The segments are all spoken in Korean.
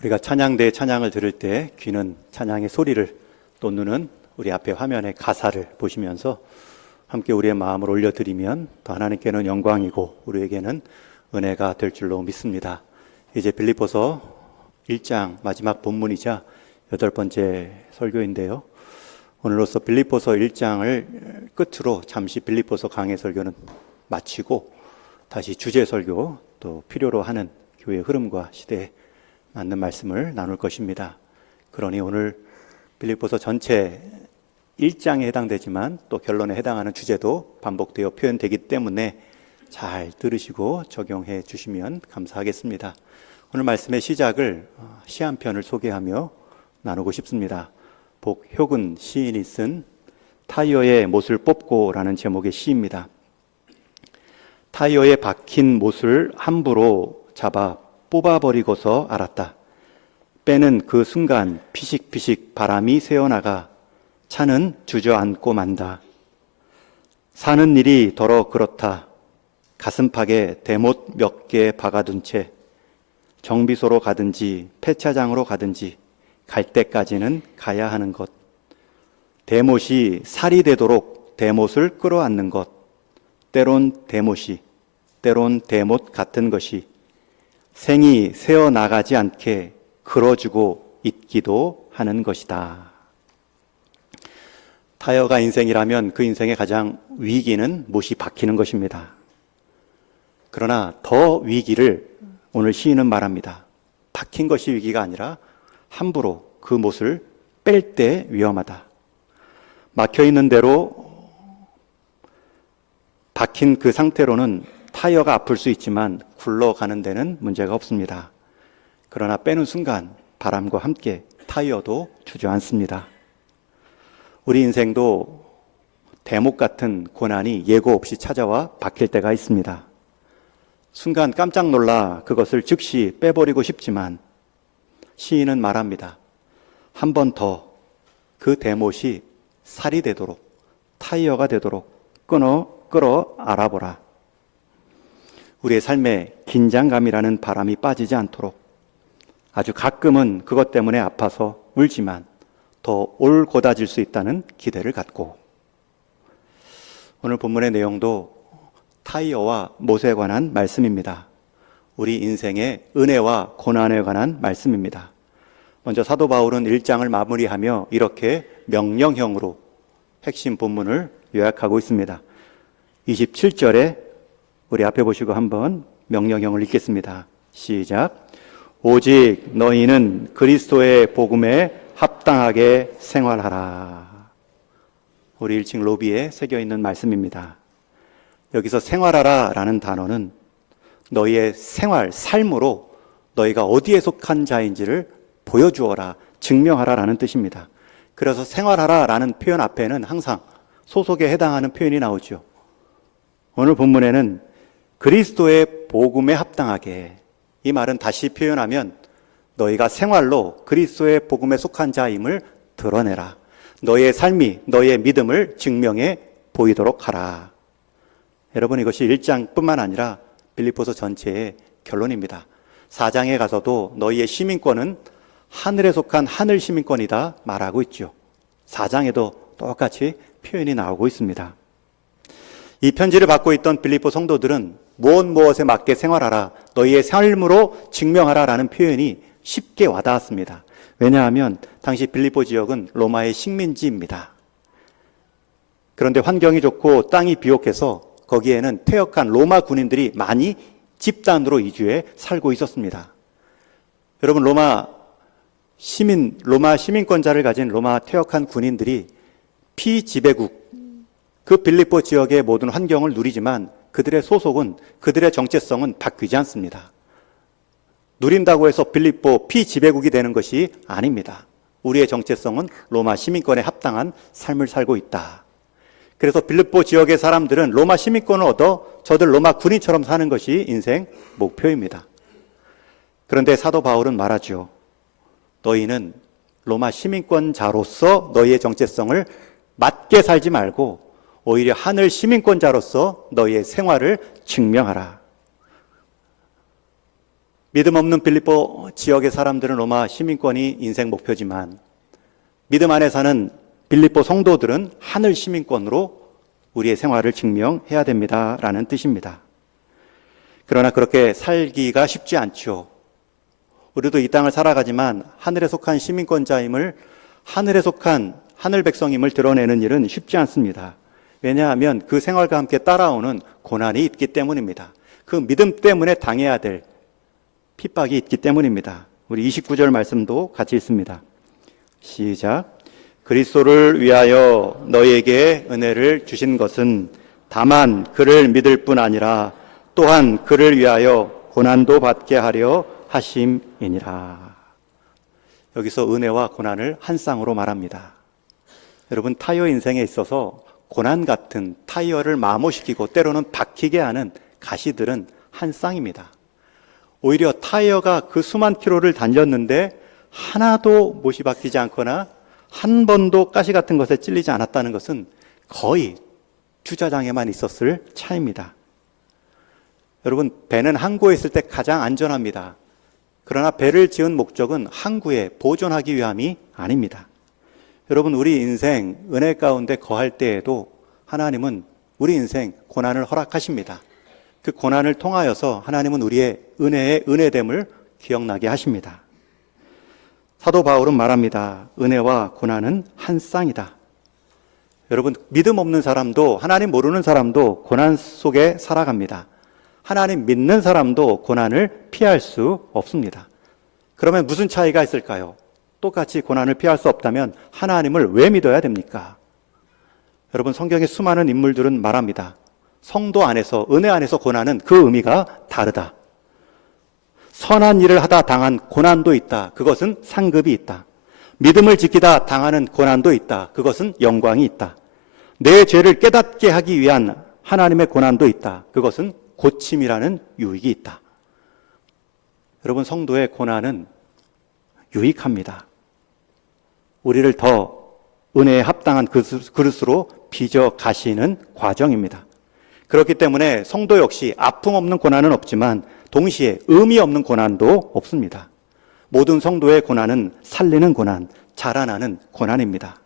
우리가 찬양대의 찬양을 들을 때 귀는 찬양의 소리를, 또 눈은 우리 앞에 화면의 가사를 보시면서 함께 우리의 마음을 올려드리면 또 하나님께는 영광이고 우리에게는 은혜가 될 줄로 믿습니다. 이제 빌립보서 1장 마지막 본문이자 8번째 설교인데요. 오늘로써 빌립보서 1장을 끝으로 잠시 빌립보서 강해 설교는 마치고 다시 주제 설교, 또 필요로 하는 교회의 흐름과 시대에 맞는 말씀을 나눌 것입니다. 그러니 오늘 빌립보서 전체 1장에 해당되지만 또 결론에 해당하는 주제도 반복되어 표현되기 때문에 잘 들으시고 적용해 주시면 감사하겠습니다. 오늘 말씀의 시작을 시 한 편을 소개하며 나누고 싶습니다. 복효근 시인이 쓴 타이어의 못을 뽑고 라는 제목의 시입니다. 타이어에 박힌 못을 함부로 잡아 뽑아버리고서 알았다. 빼는 그 순간 피식피식 바람이 새어나가 차는 주저앉고 만다. 사는 일이 더러 그렇다. 가슴팍에 대못 몇 개 박아둔 채 정비소로 가든지 폐차장으로 가든지 갈 때까지는 가야 하는 것. 대못이 살이 되도록 대못을 끌어안는 것. 때론 대못이, 때론 대못 같은 것이 생이 새어나가지 않게 걸어주고 있기도 하는 것이다. 타이어가 인생이라면 그 인생의 가장 위기는 못이 박히는 것입니다. 그러나 더 위기를 오늘 시인은 말합니다. 박힌 것이 위기가 아니라 함부로 그 못을 뺄 때 위험하다. 막혀있는 대로 박힌 그 상태로는 타이어가 아플 수 있지만 굴러가는 데는 문제가 없습니다. 그러나 빼는 순간 바람과 함께 타이어도 주저앉습니다. 우리 인생도 대목 같은 고난이 예고 없이 찾아와 박힐 때가 있습니다. 순간 깜짝 놀라 그것을 즉시 빼버리고 싶지만 시인은 말합니다. 한 번 더 그 대못이 살이 되도록, 타이어가 되도록 끌어 알아보라. 우리의 삶에 긴장감이라는 바람이 빠지지 않도록 아주 가끔은 그것 때문에 아파서 울지만 더 올곧아질 수 있다는 기대를 갖고, 오늘 본문의 내용도 타이어와 못에 관한 말씀입니다. 우리 인생의 은혜와 고난에 관한 말씀입니다. 먼저 사도 바울은 1장을 마무리하며 이렇게 명령형으로 핵심 본문을 요약하고 있습니다. 27절에 우리 앞에 보시고 한번 명령형을 읽겠습니다. 시작. 오직 너희는 그리스도의 복음에 합당하게 생활하라. 우리 1층 로비에 새겨있는 말씀입니다. 여기서 생활하라 라는 단어는 너희의 생활, 삶으로 너희가 어디에 속한 자인지를 보여주어라, 증명하라 라는 뜻입니다. 그래서 생활하라 라는 표현 앞에는 항상 소속에 해당하는 표현이 나오죠. 오늘 본문에는 그리스도의 복음에 합당하게, 이 말은 다시 표현하면 너희가 생활로 그리스도의 복음에 속한 자임을 드러내라. 너희의 삶이 너희의 믿음을 증명해 보이도록 하라. 여러분, 이것이 1장뿐만 아니라 빌립보서 전체의 결론입니다. 4장에 가서도 너희의 시민권은 하늘에 속한 하늘 시민권이다 말하고 있죠. 4장에도 똑같이 표현이 나오고 있습니다. 이 편지를 받고 있던 빌립보 성도들은 무엇에 맞게 생활하라, 너희의 삶으로 증명하라 라는 표현이 쉽게 와닿았습니다. 왜냐하면 당시 빌립보 지역은 로마의 식민지입니다. 그런데 환경이 좋고 땅이 비옥해서 거기에는 퇴역한 로마 군인들이 많이 집단으로 이주해 살고 있었습니다. 여러분, 로마 시민권자를 가진 로마 퇴역한 군인들이 피지배국, 그 빌립보 지역의 모든 환경을 누리지만 그들의 소속은, 그들의 정체성은 바뀌지 않습니다. 누린다고 해서 빌립보 피지배국이 되는 것이 아닙니다. 우리의 정체성은 로마 시민권에 합당한 삶을 살고 있다. 그래서 빌립보 지역의 사람들은 로마 시민권을 얻어 저들 로마 군인처럼 사는 것이 인생 목표입니다. 그런데 사도 바울은 말하죠. 너희는 로마 시민권자로서 너희의 정체성을 맞게 살지 말고 오히려 하늘 시민권자로서 너희의 생활을 증명하라. 믿음 없는 빌립보 지역의 사람들은 로마 시민권이 인생 목표지만 믿음 안에 사는 빌립보 성도들은 하늘 시민권으로 우리의 생활을 증명해야 됩니다라는 뜻입니다. 그러나 그렇게 살기가 쉽지 않죠. 우리도 이 땅을 살아가지만 하늘에 속한 시민권자임을, 하늘에 속한 하늘 백성임을 드러내는 일은 쉽지 않습니다. 왜냐하면 그 생활과 함께 따라오는 고난이 있기 때문입니다. 그 믿음 때문에 당해야 될 핍박이 있기 때문입니다. 우리 29절 말씀도 같이 읽습니다. 시작. 그리스도를 위하여 너희에게 은혜를 주신 것은 다만 그를 믿을 뿐 아니라 또한 그를 위하여 고난도 받게 하려 하심이니라. 여기서 은혜와 고난을 한 쌍으로 말합니다. 여러분, 타이어 인생에 있어서 고난 같은 타이어를 마모시키고 때로는 박히게 하는 가시들은 한 쌍입니다. 오히려 타이어가 그 수만 킬로를 달렸는데 하나도 못이 박히지 않거나 한 번도 가시 같은 것에 찔리지 않았다는 것은 거의 주차장에만 있었을 차이입니다. 여러분, 배는 항구에 있을 때 가장 안전합니다. 그러나 배를 지은 목적은 항구에 보존하기 위함이 아닙니다. 여러분, 우리 인생 은혜 가운데 거할 때에도 하나님은 우리 인생 고난을 허락하십니다. 그 고난을 통하여서 하나님은 우리의 은혜의 은혜됨을 기억나게 하십니다. 사도 바울은 말합니다. 은혜와 고난은 한 쌍이다. 여러분, 믿음 없는 사람도, 하나님 모르는 사람도 고난 속에 살아갑니다. 하나님 믿는 사람도 고난을 피할 수 없습니다. 그러면 무슨 차이가 있을까요? 똑같이 고난을 피할 수 없다면 하나님을 왜 믿어야 됩니까? 여러분, 성경의 수많은 인물들은 말합니다. 성도 안에서, 은혜 안에서 고난은 그 의미가 다르다. 선한 일을 하다 당한 고난도 있다. 그것은 상급이 있다. 믿음을 지키다 당하는 고난도 있다. 그것은 영광이 있다. 내 죄를 깨닫게 하기 위한 하나님의 고난도 있다. 그것은 고침이라는 유익이 있다. 여러분, 성도의 고난은 유익합니다. 우리를 더 은혜에 합당한 그릇으로 빚어 가시는 과정입니다. 그렇기 때문에 성도 역시 아픔 없는 고난은 없지만 동시에 의미 없는 고난도 없습니다. 모든 성도의 고난은 살리는 고난, 자라나는 고난입니다.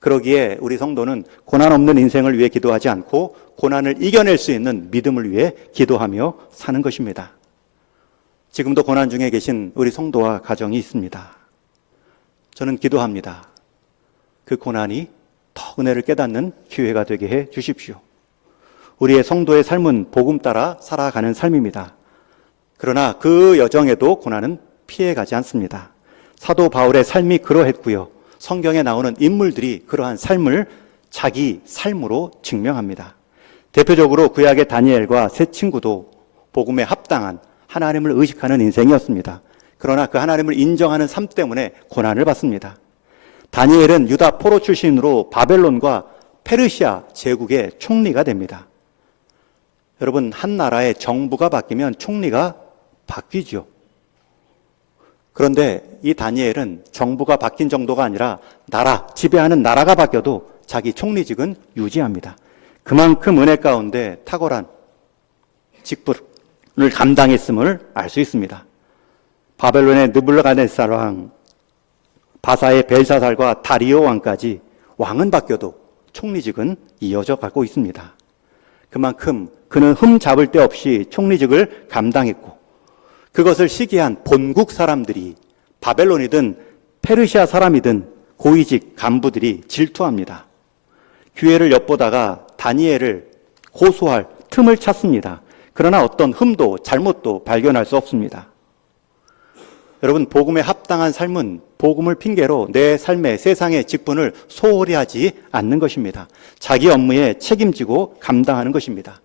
그러기에 우리 성도는 고난 없는 인생을 위해 기도하지 않고 고난을 이겨낼 수 있는 믿음을 위해 기도하며 사는 것입니다. 지금도 고난 중에 계신 우리 성도와 가정이 있습니다. 저는 기도합니다. 그 고난이 더 은혜를 깨닫는 기회가 되게 해 주십시오. 우리의 성도의 삶은 복음 따라 살아가는 삶입니다. 그러나 그 여정에도 고난은 피해가지 않습니다. 사도 바울의 삶이 그러했고요. 성경에 나오는 인물들이 그러한 삶을 자기 삶으로 증명합니다. 대표적으로 구약의 다니엘과 세 친구도 복음에 합당한 하나님을 의식하는 인생이었습니다. 그러나 그 하나님을 인정하는 삶 때문에 고난을 받습니다. 다니엘은 유다 포로 출신으로 바벨론과 페르시아 제국의 총리가 됩니다. 여러분, 한 나라의 정부가 바뀌면 총리가 바뀌죠. 그런데 이 다니엘은 정부가 바뀐 정도가 아니라 지배하는 나라가 바뀌어도 자기 총리직은 유지합니다. 그만큼 은혜 가운데 탁월한 직분을 감당했음을 알 수 있습니다. 바벨론의 느불갓네살 왕, 바사의 벨사살과 다리오 왕까지 왕은 바뀌어도 총리직은 이어져 가고 있습니다. 그만큼 그는 흠 잡을 데 없이 총리직을 감당했고 그것을 시기한 본국 사람들이 바벨론이든 페르시아 사람이든 고위직 간부들이 질투합니다. 기회를 엿보다가 다니엘을 고소할 틈을 찾습니다. 그러나 어떤 흠도 잘못도 발견할 수 없습니다. 여러분, 복음에 합당한 삶은 복음을 핑계로 내 삶의 세상의 직분을 소홀히 하지 않는 것입니다. 자기 업무에 책임지고 감당하는 것입니다.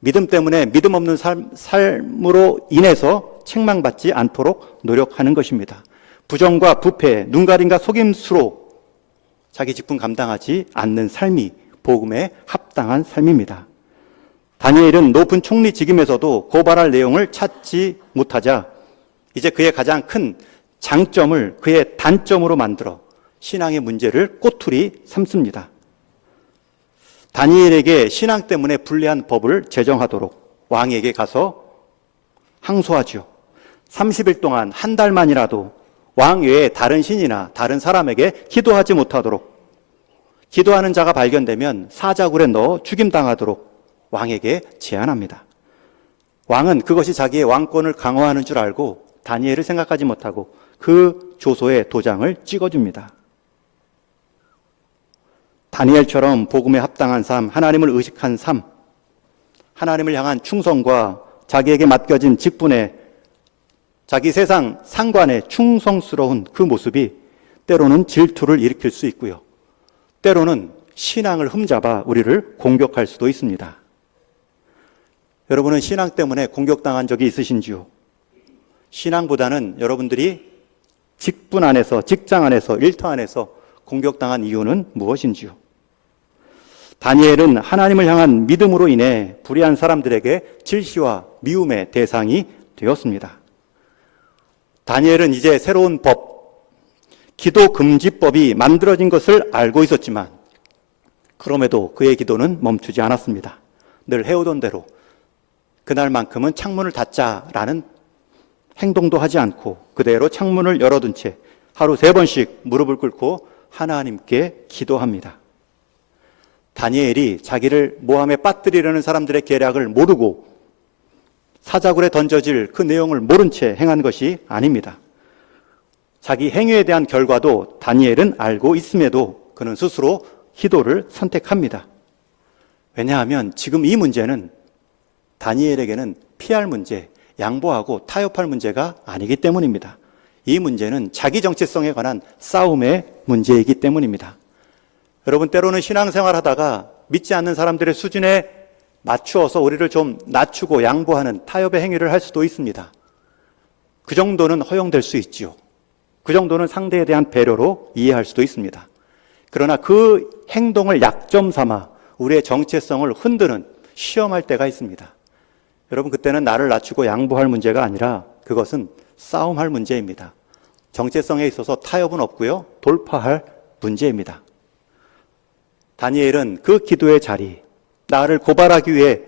믿음 때문에 믿음 없는 삶으로 인해서 책망받지 않도록 노력하는 것입니다. 부정과 부패, 눈가림과 속임수로 자기 직분 감당하지 않는 삶이 복음에 합당한 삶입니다. 다니엘은 높은 총리 직임에서도 고발할 내용을 찾지 못하자 이제 그의 가장 큰 장점을 그의 단점으로 만들어 신앙의 문제를 꼬투리 삼습니다. 다니엘에게 신앙 때문에 불리한 법을 제정하도록 왕에게 가서 항소하죠. 30일 동안 한 달만이라도 왕 외에 다른 신이나 다른 사람에게 기도하지 못하도록, 기도하는 자가 발견되면 사자굴에 넣어 죽임당하도록 왕에게 제안합니다. 왕은 그것이 자기의 왕권을 강화하는 줄 알고 다니엘을 생각하지 못하고 그 조소에 도장을 찍어줍니다. 다니엘처럼 복음에 합당한 삶, 하나님을 의식한 삶, 하나님을 향한 충성과 자기에게 맡겨진 직분에, 자기 세상 상관에 충성스러운 그 모습이 때로는 질투를 일으킬 수 있고요. 때로는 신앙을 흠잡아 우리를 공격할 수도 있습니다. 여러분은 신앙 때문에 공격당한 적이 있으신지요? 신앙보다는 여러분들이 직분 안에서, 직장 안에서, 일터 안에서 공격당한 이유는 무엇인지요? 다니엘은 하나님을 향한 믿음으로 인해 불의한 사람들에게 질시와 미움의 대상이 되었습니다. 다니엘은 이제 새로운 법, 기도 금지법이 만들어진 것을 알고 있었지만 그럼에도 그의 기도는 멈추지 않았습니다. 늘 해오던 대로 그날만큼은 창문을 닫자라는 행동도 하지 않고 그대로 창문을 열어둔 채 하루 3번씩 무릎을 꿇고 하나님께 기도합니다. 다니엘이 자기를 모함에 빠뜨리려는 사람들의 계략을 모르고 사자굴에 던져질 그 내용을 모른 채 행한 것이 아닙니다. 자기 행위에 대한 결과도 다니엘은 알고 있음에도 그는 스스로 기도를 선택합니다. 왜냐하면 지금 이 문제는 다니엘에게는 피할 문제, 양보하고 타협할 문제가 아니기 때문입니다. 이 문제는 자기 정체성에 관한 싸움의 문제이기 때문입니다. 여러분, 때로는 신앙생활 하다가 믿지 않는 사람들의 수준에 맞추어서 우리를 좀 낮추고 양보하는 타협의 행위를 할 수도 있습니다. 그 정도는 허용될 수 있지요. 그 정도는 상대에 대한 배려로 이해할 수도 있습니다. 그러나 그 행동을 약점 삼아 우리의 정체성을 흔드는 시험할 때가 있습니다. 여러분, 그때는 나를 낮추고 양보할 문제가 아니라 그것은 싸움할 문제입니다. 정체성에 있어서 타협은 없고요, 돌파할 문제입니다. 다니엘은 그 기도의 자리, 나를 고발하기 위해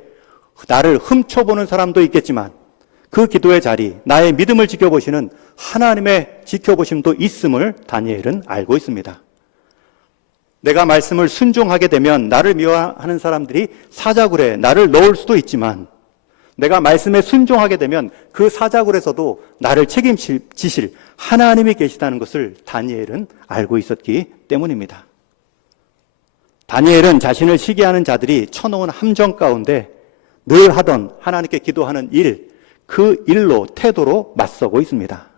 나를 훔쳐보는 사람도 있겠지만 그 기도의 자리, 나의 믿음을 지켜보시는 하나님의 지켜보심도 있음을 다니엘은 알고 있습니다. 내가 말씀을 순종하게 되면 나를 미워하는 사람들이 사자굴에 나를 넣을 수도 있지만 내가 말씀에 순종하게 되면 그 사자굴에서도 나를 책임지실 하나님이 계시다는 것을 다니엘은 알고 있었기 때문입니다. 다니엘은 자신을 시기하는 자들이 쳐놓은 함정 가운데 늘 하던 하나님께 기도하는 일, 그 일로 태도로 맞서고 있습니다.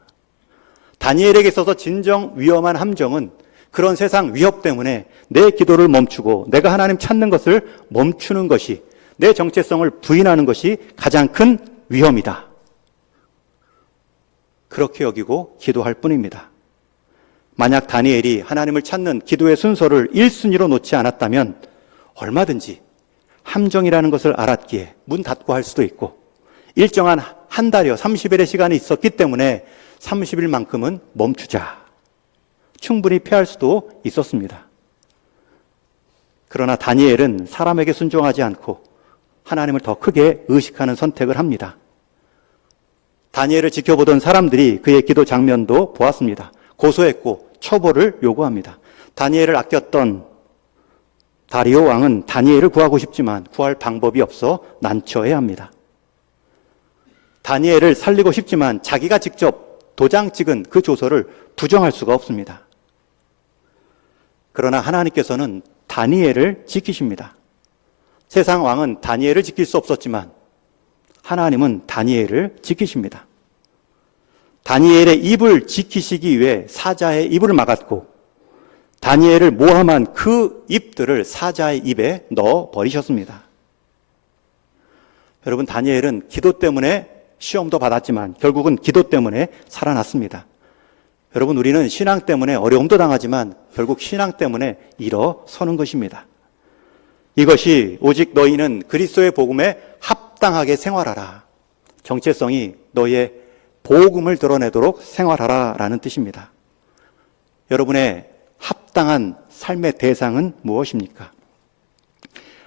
다니엘에게 있어서 진정 위험한 함정은 그런 세상 위협 때문에 내 기도를 멈추고 내가 하나님 찾는 것을 멈추는 것이, 내 정체성을 부인하는 것이 가장 큰 위험이다. 그렇게 여기고 기도할 뿐입니다. 만약 다니엘이 하나님을 찾는 기도의 순서를 1순위로 놓지 않았다면 얼마든지 함정이라는 것을 알았기에 문 닫고 할 수도 있고, 일정한 한 달여 30일의 시간이 있었기 때문에 30일만큼은 멈추자, 충분히 피할 수도 있었습니다. 그러나 다니엘은 사람에게 순종하지 않고 하나님을 더 크게 의식하는 선택을 합니다. 다니엘을 지켜보던 사람들이 그의 기도 장면도 보았습니다. 고소했고 처벌을 요구합니다. 다니엘을 아꼈던 다리오 왕은 다니엘을 구하고 싶지만 구할 방법이 없어 난처해야 합니다. 다니엘을 살리고 싶지만 자기가 직접 도장 찍은 그 조서를 부정할 수가 없습니다. 그러나 하나님께서는 다니엘을 지키십니다. 세상 왕은 다니엘을 지킬 수 없었지만 하나님은 다니엘을 지키십니다. 다니엘의 입을 지키시기 위해 사자의 입을 막았고 다니엘을 모함한 그 입들을 사자의 입에 넣어 버리셨습니다. 여러분, 다니엘은 기도 때문에 시험도 받았지만 결국은 기도 때문에 살아났습니다. 여러분, 우리는 신앙 때문에 어려움도 당하지만 결국 신앙 때문에 일어서는 것입니다. 이것이 오직 너희는 그리스도의 복음에 합당하게 생활하라, 정체성이 너희의 복음을 드러내도록 생활하라 라는 뜻입니다. 여러분의 합당한 삶의 대상은 무엇입니까?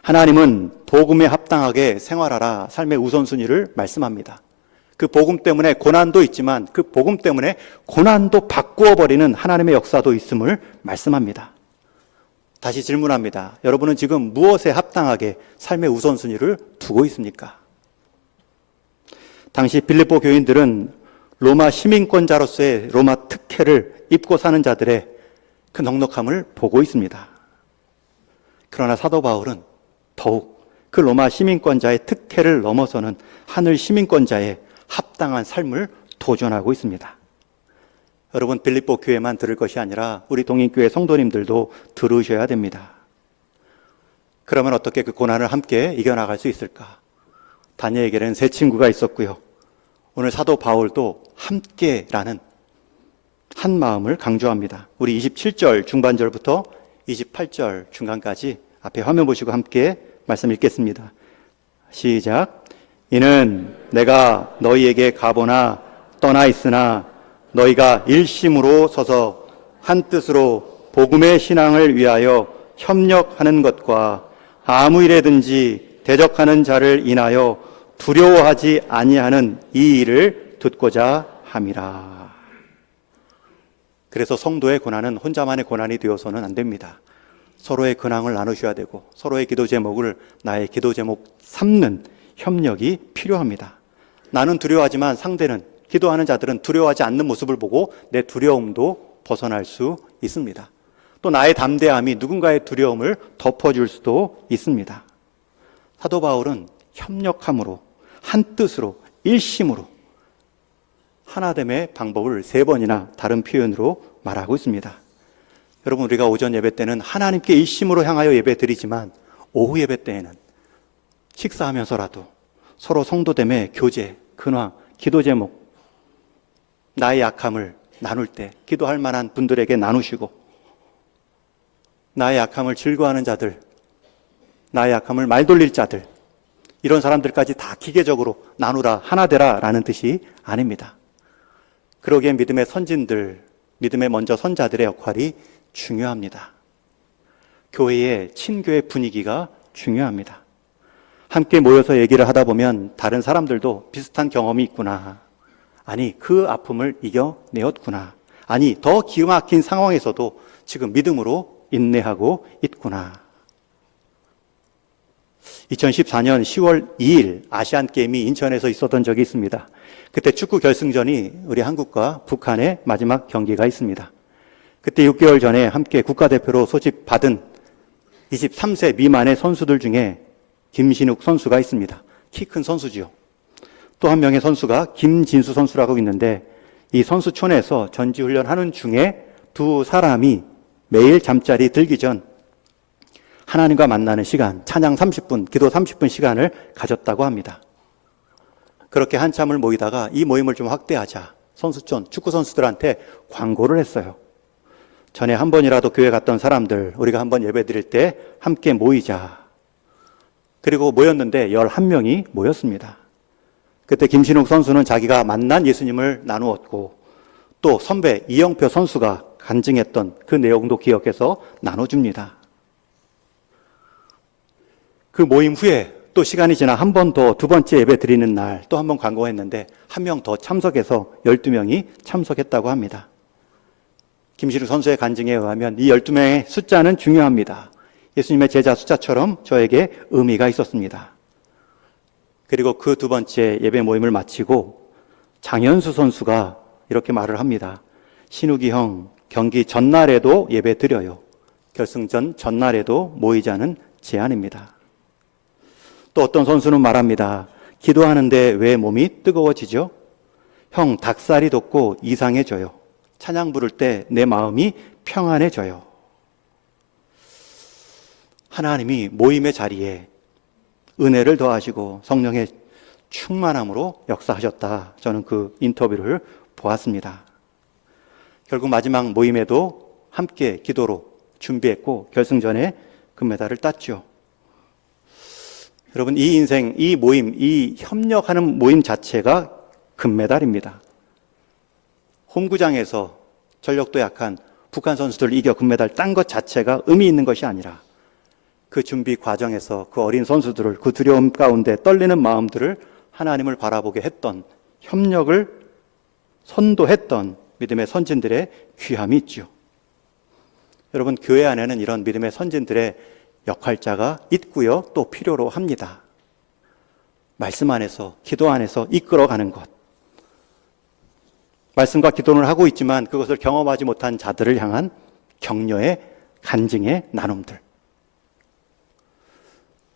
하나님은 복음에 합당하게 생활하라 삶의 우선순위를 말씀합니다. 그 복음 때문에 고난도 있지만 그 복음 때문에 고난도 바꾸어 버리는 하나님의 역사도 있음을 말씀합니다. 다시 질문합니다. 여러분은 지금 무엇에 합당하게 삶의 우선순위를 두고 있습니까? 당시 빌립보 교인들은 로마 시민권자로서의 로마 특혜를 입고 사는 자들의 그 넉넉함을 보고 있습니다. 그러나 사도 바울은 더욱 그 로마 시민권자의 특혜를 넘어서는 하늘 시민권자의 합당한 삶을 도전하고 있습니다. 여러분, 빌립보 교회만 들을 것이 아니라 우리 동인교회 성도님들도 들으셔야 됩니다. 그러면 어떻게 그 고난을 함께 이겨나갈 수 있을까? 다니엘에게는 세 친구가 있었고요. 오늘 사도 바울도 함께라는 한 마음을 강조합니다. 우리 27절 중반절부터 28절 중간까지 앞에 화면 보시고 함께 말씀 읽겠습니다. 시작. 이는 내가 너희에게 가보나 떠나 있으나 너희가 일심으로 서서 한 뜻으로 복음의 신앙을 위하여 협력하는 것과 아무 일에든지 대적하는 자를 인하여 두려워하지 아니하는 이 일을 듣고자 함이라. 그래서 성도의 고난은 혼자만의 고난이 되어서는 안 됩니다. 서로의 근황을 나누셔야 되고 서로의 기도 제목을 나의 기도 제목 삼는 협력이 필요합니다. 나는 두려워하지만 상대는, 기도하는 자들은 두려워하지 않는 모습을 보고 내 두려움도 벗어날 수 있습니다. 또 나의 담대함이 누군가의 두려움을 덮어줄 수도 있습니다. 사도 바울은 협력함으로, 한 뜻으로, 일심으로 하나됨의 방법을 3번이나 다른 표현으로 말하고 있습니다. 여러분, 우리가 오전 예배 때는 하나님께 일심으로 향하여 예배 드리지만 오후 예배 때에는 식사하면서라도 서로 성도됨의 교제, 근황, 기도 제목, 나의 약함을 나눌 때 기도할 만한 분들에게 나누시고, 나의 약함을 즐거워하는 자들, 나의 약함을 말 돌릴 자들, 이런 사람들까지 다 기계적으로 나누라, 하나 되라 라는 뜻이 아닙니다. 그러기에 믿음의 선진들, 믿음의 먼저 선자들의 역할이 중요합니다. 교회의 친교의 분위기가 중요합니다. 함께 모여서 얘기를 하다 보면 다른 사람들도 비슷한 경험이 있구나, 아니 그 아픔을 이겨내었구나, 아니 더 기가 막힌 상황에서도 지금 믿음으로 인내하고 있구나. 2014년 10월 2일 아시안게임이 인천에서 있었던 적이 있습니다. 그때 축구 결승전이 우리 한국과 북한의 마지막 경기가 있습니다. 그때 6개월 전에 함께 국가대표로 소집받은 23세 미만의 선수들 중에 김신욱 선수가 있습니다. 키 큰 선수지요. 또 한 명의 선수가 김진수 선수라고 있는데, 이 선수촌에서 전지훈련하는 중에 두 사람이 매일 잠자리 들기 전 하나님과 만나는 시간, 찬양 30분, 기도 30분 시간을 가졌다고 합니다. 그렇게 한참을 모이다가 이 모임을 좀 확대하자 선수촌 축구 선수들한테 광고를 했어요. 전에 한 번이라도 교회 갔던 사람들, 우리가 한번 예배 드릴 때 함께 모이자. 그리고 모였는데 11명이 모였습니다. 그때 김신욱 선수는 자기가 만난 예수님을 나누었고, 또 선배 이영표 선수가 간증했던 그 내용도 기억해서 나눠줍니다. 그 모임 후에 또 시간이 지나 한 번 더, 두 번째 예배 드리는 날 또 한 번 광고했는데 한 명 더 참석해서 12명이 참석했다고 합니다. 김신욱 선수의 간증에 의하면 이 12명의 숫자는 중요합니다. 예수님의 제자 숫자처럼 저에게 의미가 있었습니다. 그리고 그 두 번째 예배 모임을 마치고 장현수 선수가 이렇게 말을 합니다. 신욱이 형, 경기 전날에도 예배 드려요. 결승전 전날에도 모이자는 제안입니다. 또 어떤 선수는 말합니다. 기도하는데 왜 몸이 뜨거워지죠? 형, 닭살이 돋고 이상해져요. 찬양 부를 때 내 마음이 평안해져요. 하나님이 모임의 자리에 은혜를 더하시고 성령의 충만함으로 역사하셨다. 저는 그 인터뷰를 보았습니다. 결국 마지막 모임에도 함께 기도로 준비했고 결승전에 금메달을 땄죠. 여러분, 이 인생, 이 모임, 이 협력하는 모임 자체가 금메달입니다. 홈구장에서 전력도 약한 북한 선수들 이겨 금메달 딴 것 자체가 의미 있는 것이 아니라 그 준비 과정에서 그 어린 선수들을 그 두려움 가운데 떨리는 마음들을 하나님을 바라보게 했던 협력을 선도했던 믿음의 선진들의 귀함이 있죠. 여러분, 교회 안에는 이런 믿음의 선진들의 역할자가 있고요, 또 필요로 합니다. 말씀 안에서, 기도 안에서 이끌어가는 것. 말씀과 기도를 하고 있지만 그것을 경험하지 못한 자들을 향한 격려의 간증의 나눔들.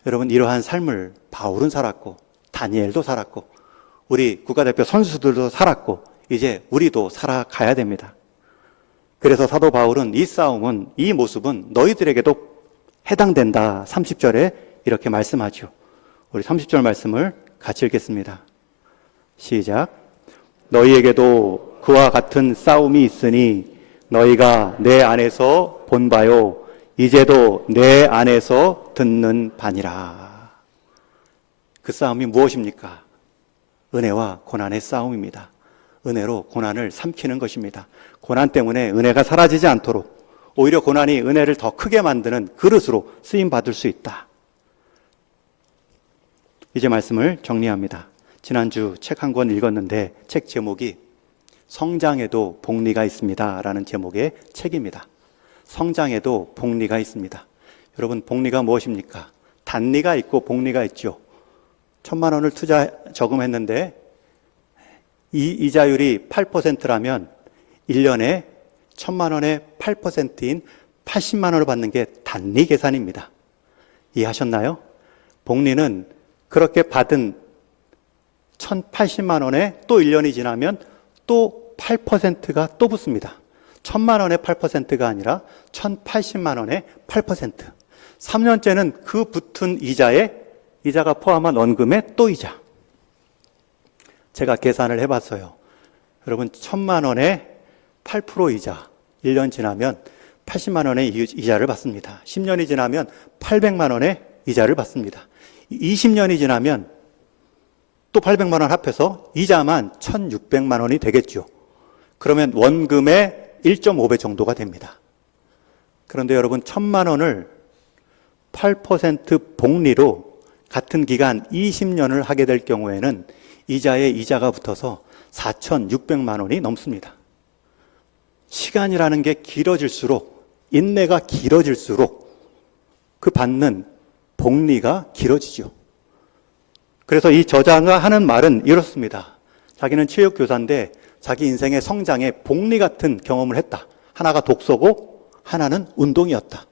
여러분, 이러한 삶을 바울은 살았고 다니엘도 살았고 우리 국가대표 선수들도 살았고 이제 우리도 살아가야 됩니다. 그래서 사도 바울은 이 싸움은, 이 모습은 너희들에게도 해당된다. 30절에 이렇게 말씀하죠. 우리 30절 말씀을 같이 읽겠습니다. 시작. 너희에게도 그와 같은 싸움이 있으니 너희가 내 안에서 본 바요 이제도 내 안에서 듣는 바니라. 그 싸움이 무엇입니까? 은혜와 고난의 싸움입니다. 은혜로 고난을 삼키는 것입니다. 고난 때문에 은혜가 사라지지 않도록 오히려 고난이 은혜를 더 크게 만드는 그릇으로 쓰임받을 수 있다. 이제 말씀을 정리합니다. 지난주 책 한 권 읽었는데 책 제목이 성장에도 복리가 있습니다 라는 제목의 책입니다. 성장에도 복리가 있습니다. 여러분, 복리가 무엇입니까? 단리가 있고 복리가 있죠. 1,000만 원을 저금했는데 이자율이 8%라면 1년에 1,000만 원의 8%인 80만 원을 받는 게 단리 계산입니다. 이해하셨나요? 복리는 그렇게 받은 1,080만 원에 또 1년이 지나면 또 8%가 또 붙습니다. 1,000만 원의 8%가 아니라 1,080만 원의 8%. 3년째는 그 붙은 이자가 포함한 원금의 또 이자. 제가 계산을 해봤어요. 여러분, 1,000만 원의 8% 이자, 1년 지나면 80만 원의 이자를 받습니다. 10년이 지나면 800만 원의 이자를 받습니다. 20년이 지나면 또 800만 원 합해서 이자만 1,600만 원이 되겠죠. 그러면 원금의 1.5배 정도가 됩니다. 그런데 여러분, 1,000만 원을 8% 복리로 같은 기간 20년을 하게 될 경우에는 이자에 이자가 붙어서 4,600만 원이 넘습니다. 시간이라는 게 길어질수록, 인내가 길어질수록 그 받는 복리가 길어지죠. 그래서 이 저자가 하는 말은 이렇습니다. 자기는 체육교사인데 자기 인생의 성장에 복리 같은 경험을 했다. 하나가 독서고 하나는 운동이었다.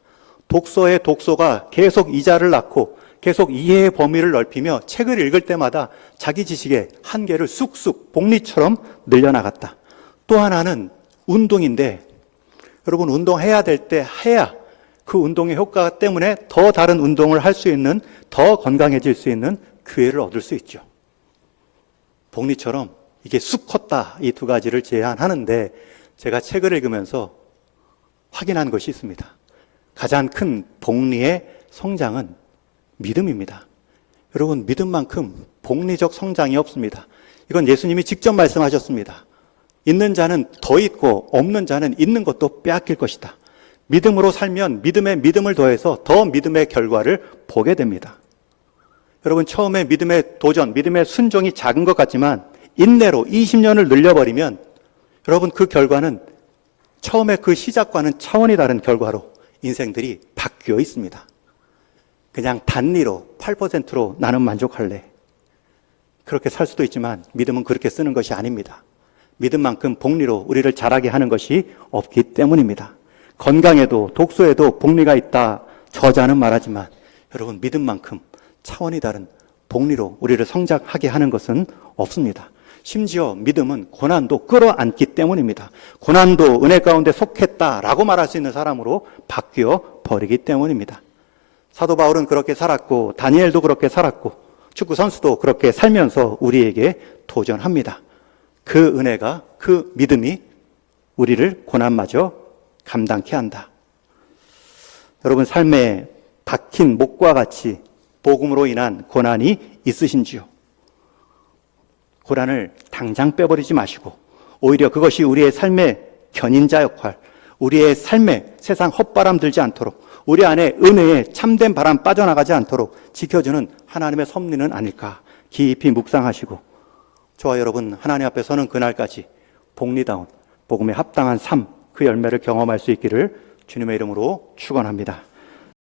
독서의 독서가 계속 이자를 낳고 계속 이해의 범위를 넓히며 책을 읽을 때마다 자기 지식의 한계를 쑥쑥 복리처럼 늘려나갔다. 또 하나는 운동인데, 여러분, 운동해야 될 때 해야 그 운동의 효과 때문에 더 다른 운동을 할 수 있는, 더 건강해질 수 있는 기회를 얻을 수 있죠. 복리처럼 이게 쑥 컸다. 이 두 가지를 제안하는데 제가 책을 읽으면서 확인한 것이 있습니다. 가장 큰 복리의 성장은 믿음입니다. 여러분, 믿음만큼 복리적 성장이 없습니다. 이건 예수님이 직접 말씀하셨습니다. 있는 자는 더 있고 없는 자는 있는 것도 빼앗길 것이다. 믿음으로 살면 믿음에 믿음을 더해서 더 믿음의 결과를 보게 됩니다. 여러분, 처음에 믿음의 도전, 믿음의 순종이 작은 것 같지만 인내로 20년을 늘려버리면 여러분, 그 결과는 처음에 그 시작과는 차원이 다른 결과로 인생들이 바뀌어 있습니다. 그냥 단리로 8%로 나는 만족할래. 그렇게 살 수도 있지만 믿음은 그렇게 쓰는 것이 아닙니다. 믿음만큼 복리로 우리를 자라게 하는 것이 없기 때문입니다. 건강에도 독서에도 복리가 있다 저자는 말하지만 여러분, 믿음만큼 차원이 다른 복리로 우리를 성장하게 하는 것은 없습니다. 심지어 믿음은 고난도 끌어안기 때문입니다. 고난도 은혜 가운데 속했다라고 말할 수 있는 사람으로 바뀌어 버리기 때문입니다. 사도 바울은 그렇게 살았고 다니엘도 그렇게 살았고 축구 선수도 그렇게 살면서 우리에게 도전합니다. 그 은혜가, 그 믿음이 우리를 고난마저 감당케 한다. 여러분, 삶에 박힌 목과 같이 복음으로 인한 고난이 있으신지요? 고난을 당장 빼버리지 마시고 오히려 그것이 우리의 삶의 견인자 역할, 우리의 삶에 세상 헛바람 들지 않도록, 우리 안에 은혜의 참된 바람 빠져나가지 않도록 지켜주는 하나님의 섭리는 아닐까 깊이 묵상하시고 저와 여러분 하나님 앞에 서는 그날까지 복리다운 복음에 합당한 삶, 그 열매를 경험할 수 있기를 주님의 이름으로 축원합니다.